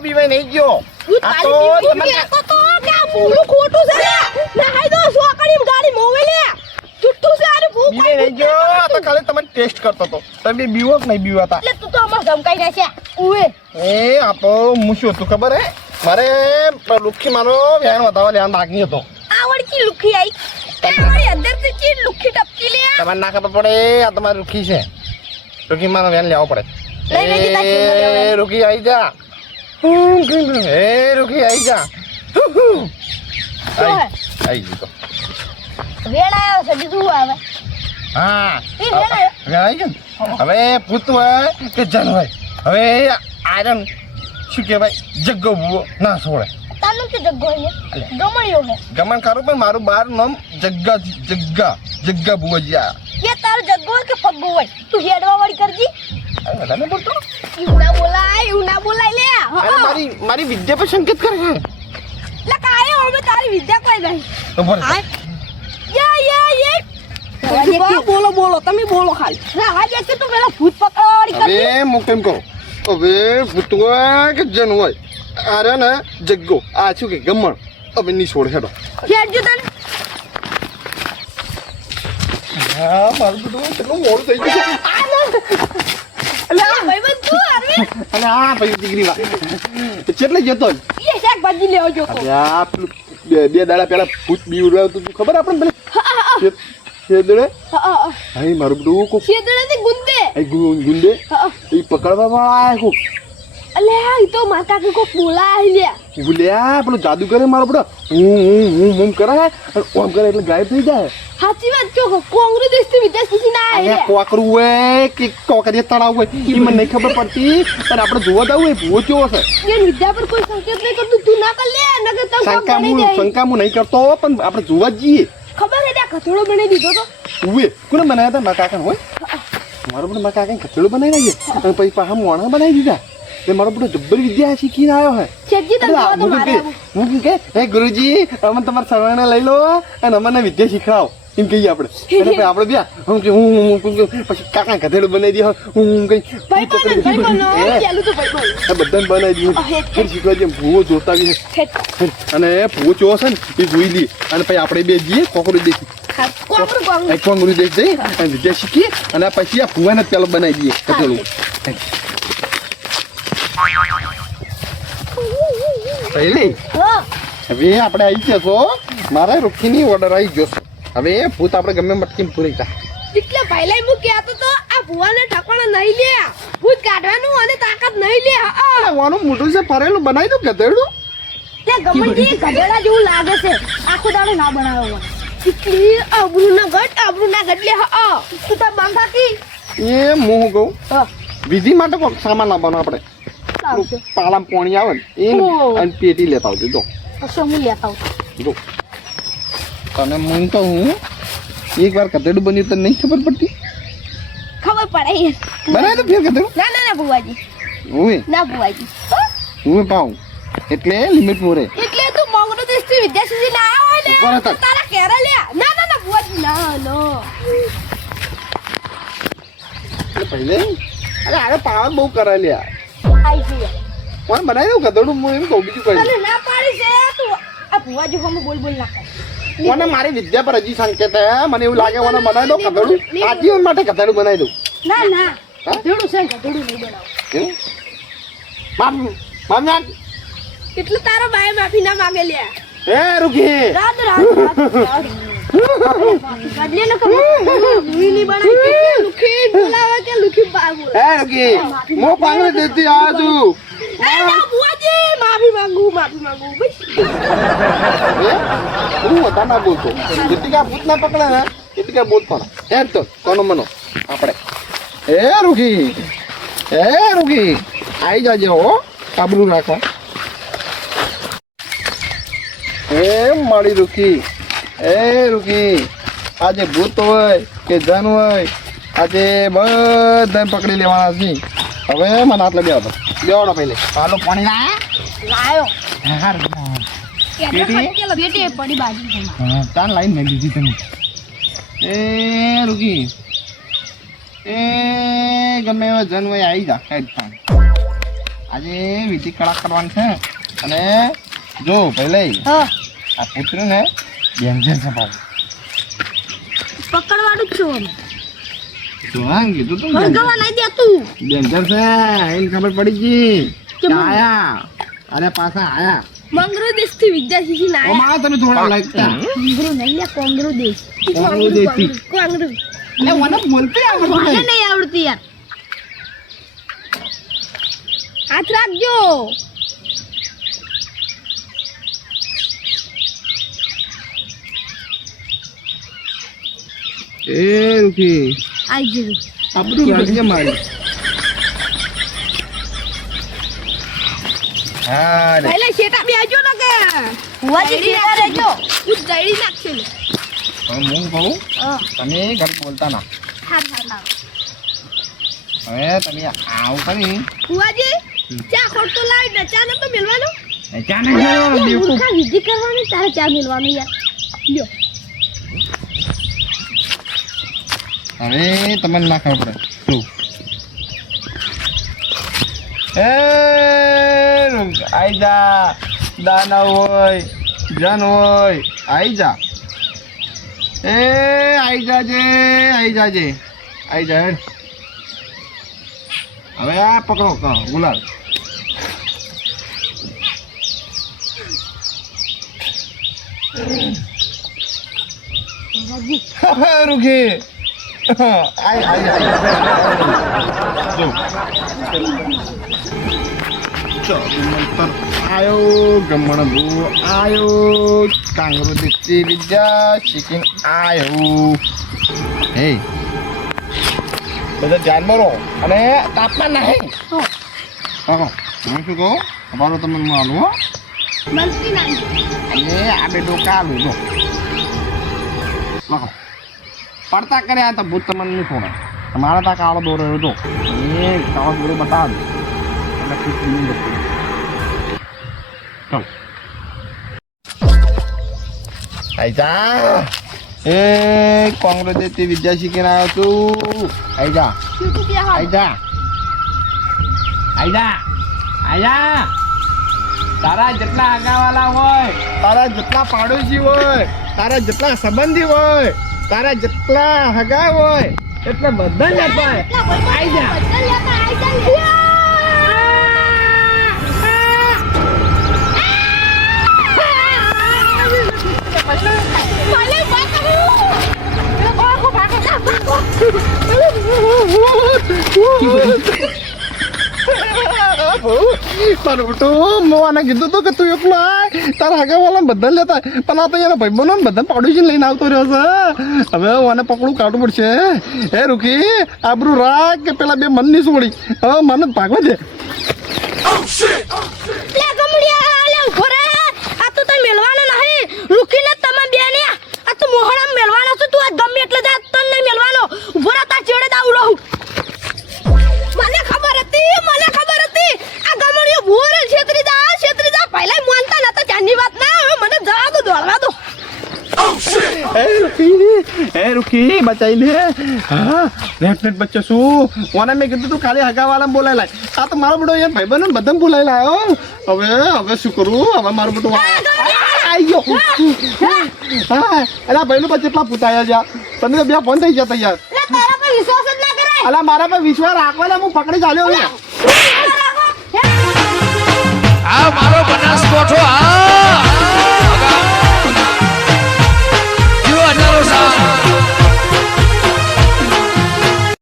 બીવાઈ નહીં ગયો આ તો તમને ખોટું છે લે નહાઈ દો સોકડી ગાડી મોવે લે જુઠ્ઠું છે આને ભૂખ બીવે નહીં ગયો આ તો કાલે તમને ટેસ્ટ કરતો તો તમે બીવો કે નહીં બીવાતા એટલે તું તો અમાર ધમકાઈ નાખ્યા ઉએ એ આપો હું શું હતું ખબર હે મારે લુખી મારો વ્યાન વધારવા લેવા માગની હતો આવડકી લુખી આઈ તમારી અંદરથી ચી લુખી ટપકી લે તમારે ના ખબર પડે આ તમારી લુખી છે લુખી મારો વ્યાન લેવો પડે એ રુકી આવી જા એ રુકી આવી જા આવી ગઈ તો વેણ આવ્યો છે બીજું આવે હા એ વેણ આવ્યો આવી ગયું હવે પૂત હોય કે જન હોય હવે આયરન શું કહેવાય જગ્ગો ભૂવો ના છોડે તાનું કે જગ્ગો હે ગમણ્યો હે ગમન કરું પણ મારું બાર નામ જગ્ગા ભૂવજી આ એ તારો જગ્ગો હોય કે ફગ્ગો હોય તું હેડવા વાળી કરજી વધારે બોલતો એવું ના બોલાય લે મારી વિદ્યા પર સંકેત કરે છે લે કાયો અમે તારી વિદ્યા કોઈ નહીં તો બોલ બોલો તમે બોલો ખાલી ના હા જે તું પેલા ભૂત પકડવાળી કરજી હવે હું કેમ કહું હવે ભૂત હોય કે જન હોય આરે ને જગ્ગો આ શું કે ગમણ હવે ની છોડ હેડો હેડજો તને હા મારું બધું કેટલું મોડું થઈ ગયું ભાઈબંધ તું આરવી અને આ ભાઈ દીકરી વાત કેટલે જતો એ શાકભાજી લેવા જો આ પેલું બે દાડા પહેલા ભૂત બી ઉડાવતું તું ખબર આપણને પેલે છેદડે હા મારું બધું કોક છેદડેથી ગુંદે ગુંડે એ પકડવા વાળા આયા કોક અલે આ તો માતા કે કોક બોલાય લે બોલ્યા પેલું જાદુ કરે મારો બધો હું કરે અને ઓમ કરે એટલે ગાયબ થઈ જાય સાચી વાત જો કોંગ્રેસ દેશથી વિદેશથી ના અને આવે કોકરું હોય કે કોકરીએ તળાવ હોય એ મને નહીં ખબર પડતી પણ આપણે જોવા જવું એ ભૂવો કેવો છે એ વિદ્યા પર કોઈ સંકેત નહીં કરતું તું ના કર લે નકર તમ શંકા હું નહીં કરતો પણ આપણે જોવા જ જઈએ ખબર હે ત્યાં કચોડો બનાવી દીધો તો ઉવે કોને બનાવ્યા હતા મારા કાકા હોય મારો બધો મારા કાકા કચોડો બનાવી નાખીએ અને પછી પાછા મોણા બનાવી દીધા તે મારો બધો જબ્બર વિદ્યા શીખીને આવ્યો હે છેજી તને જોવા તો મારે હું કે હે ગુરુજી અમે તમારા સવારને લઈ લો અને અમને વિદ્યા શીખવાડો એમ કહીએ આપણે આપણે બે હું કે હું પછી કાકા ગધેડું બનાવી દે હું કઈ બધાને બનાવી દઈએ ફરી શીખવા દઈએ ભૂવો જોતા બી અને ભૂવો ચો છે ને એ જોઈ લઈએ અને પછી આપણે બે જઈએ કોકરું દેખી કોંગરું દેખ જઈએ અને વિદ્યા શીખીએ અને પછી આ ભૂવાને પેલો બનાવી દઈએ ગધેડું પહેલી હવે આપણે આવી ગયા છો મારા રૂખીની ઓર્ડર આવી ગયો છે હવે ભૂત આપણે ગમે મટકી પૂરી તા એટલે પહેલા હું કહેતો તો આ ભુવાને ઠકવાના નહીં લે ભૂત કાઢવાનું અને તાકાત નહીં લે વાનું મોટું છે ફરેલું બનાવી દઉં ગધેડું તે ગમનજી ગધેડા જેવું લાગે છે આખો દાડો ના બનાવ્યો એટલી આબરૂ ના ગટ લે તું તો બાંધાતી એ હું કહું વિધિ માટે સામાન લાવવાનો આપણે પાલામ પોણી આવે ને એ અને પેટી લેતા આવજો જો અસો હું લેતા જો તને હું તો હું એક વાર ગધેડું બન્યું તને નહીં ખબર પડતી ખબર પડે બનાય તો ફેર ગધેડું ના ભુવાજી ના ભુવાજી હું પાઉં એટલે લિમિટ મોરે એટલે તું મોંગરો દેશથી વિદ્યાર્થી ના આવે ને તારા કેરા લે ના ભુવાજી ના પહેલે અરે આરે પાવર બહુ કરાય લ્યા આઈ ગયો કોણ બનાવી દઉં ગધેડું હું એમ કહું બીજું કઈ તને ના પાડી છે તું આ ભુવાજી હમ બોલ ના કર મને મારી વિદ્યા પર હજી સંકેત હે મને એવું લાગે મને બનાવી દઉં ગધેડું આજીવન માટે ગધેડું બનાવી દઉં ના ગધેડું છે ગધેડું નહીં બનાવ મામ એટલે તારો બાય માફી ના માંગે લે એ રૂકી રાત ગડલે ન કમ ની બનાવી લુખી બોલાવે કે લુખી બાગુ એ રૂકી મો પાંગરે દેતી આ તું એ ના બુઆજી માફી માંગુ બસ હું હતા ના બોલતો જેટલી કા ભૂત ના પકડે ને એટલી કા બોલ પણ હેર તો કોનો મનો આપણે એ રૂકી આવી જાજે હો કાબરું રાખવા એ મારી રૂકી આજે ભૂત હોય કે જન હોય આજે બધા પકડી લેવાના છે હવે મને આટલે બેવાડો પહેલે હાલો પાણી લાયો બેટી પડી બાજુ તાર લાઈન મેં લીધી તમે એ રૂકી એ ગમે એવો જન હોય આવી જા હેડ થાન આજે વિધિ કળા કરવાની છે અને જો પહેલે હા આ પુત્રી ને વ્યંજન સંભાળ પકડવાનું જ છું તો હા કીધું તું ભગવાન નહીં દે તું વ્યંજન છે એને ખબર પડી ગઈ કે આયા અરે પાછા આયા મંગરુ દેશ થી વિદ્યા શીખી ના ઓ માં તમે થોડા લાગતા મંગરુ નહીં લે કોંગરુ દેશ કોંગરુ દેશથી. કોંગરુ એ મને બોલતી આવડતું મને નહીં. નહીં આવડતી યાર હાથ રાખજો એ રૂકી આઈ જજો આપણું રાજ્ય મારી હા રે પહેલા શેટા બે આવજો ને કે હુવાજી શેટા રહેજો હું જડી નાખશે લે હવે હું કહું તમે ઘર બોલતા ના હા હા ના હવે તમે આવ કરી હુવાજી ચા ખોટતો લાવી ને ચા નતો મિલવાનો ચા નહીં ખાવાનો, બેવકૂફ. મૂર્ખા વિધિ કરવાની તારે ચા મિલવાનું યાર લ્યો હવે તમને ના ખબર પડે તું એ આઈ જા દાનવ હોય જન હોય આઈ જા એ આઈ જાજે આઈ જા હેડ. હવે આ પકડો ગુલાલ રૂખી આયો ગમણ ભૂ આયો કાંગરો દીકરી વિદ્યા શીખીને આયો હે બધા ધ્યાનમાં રહો અને તાપમાન નહીં હા હું શું કહું તમારો તમને માનું હો મલકી ના અને આ બે ડોકા આલું જો લખો પડતા કર્યા તો ભૂત તમને નહીં છોડે તમારા તા કાળો દોરો હતો એ કાળો દોરો બતાવ એટલે ખુશ નહીં બતાવ ચાલો આઈ જા એ કોંગ્રેસ દેતી વિદ્યા શીખીને આવ્યો તું આઈ જા શું કે હા આઈ જા તારા જેટલા આગાવાલા હોય તારા જેટલા પાડોશી હોય તારા જેટલા સંબંધી હોય તારા જેટલા હગા હોય એટલે બધા જ અપાય આઈ જા તારું બેટું મોવાને કીધું તું કે તું એકલો આય તારા હગાવાલા બધા લેતા પણ આ તો એના ભાઈબંધો ને બધા પાડોશી લઈને આવતો રહ્યો છે હવે મને પકડું કાઢવું પડશે એ રૂકી આબરૂ રાખ કે પેલા બે મન ની છોડી હવે મને ભાગવા દે લે ગમડિયા લે ઉભો રે આ તો તને મેલવાનો નહીં રૂકીને તમે બે ને આ તો મોહણમ મેલવાનો છે તું આ ગમે એટલે જા તને નહીં મેલવાનો ઉભો રે તાર ચેડે દાવ રહું મને ખબર હતી આ ગમડિયો ભૂર છેતરી જા પહેલા માનતા નતા ચાની વાત ના હવે મને જવા દો દોડવા દો એ રૂકી બચાઈ લે હા નેટ બચ્ચો શું કોને મેં કીધું તું ખાલી હગાવાલા બોલાય લાય આ તો મારો બધો યાર ભાઈબંધ બધા બોલાય લાયો હવે શું કરું હવે મારું બધું આઈ ગયો હા એલા ભાઈનું પછી એટલા પૂતાયા જા તને તો બે ફોન થઈ જતા યાર લે તારા પર વિશ્વાસ જ ના કરાય અલા મારા પર વિશ્વાસ રાખવાના હું પકડી ચાલ્યો આ મારો બનાસકોઠો આ